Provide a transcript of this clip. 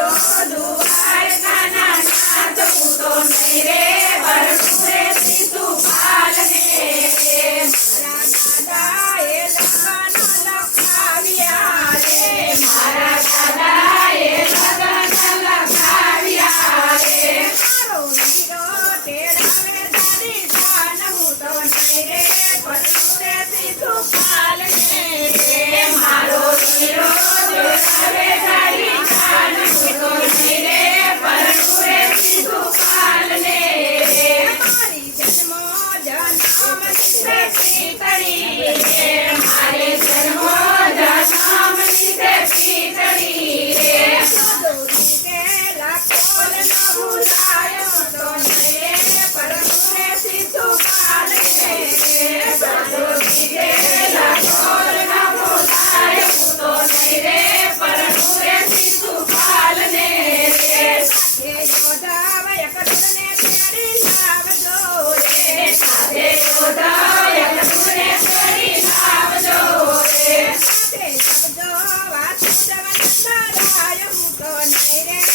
Yes. સાથે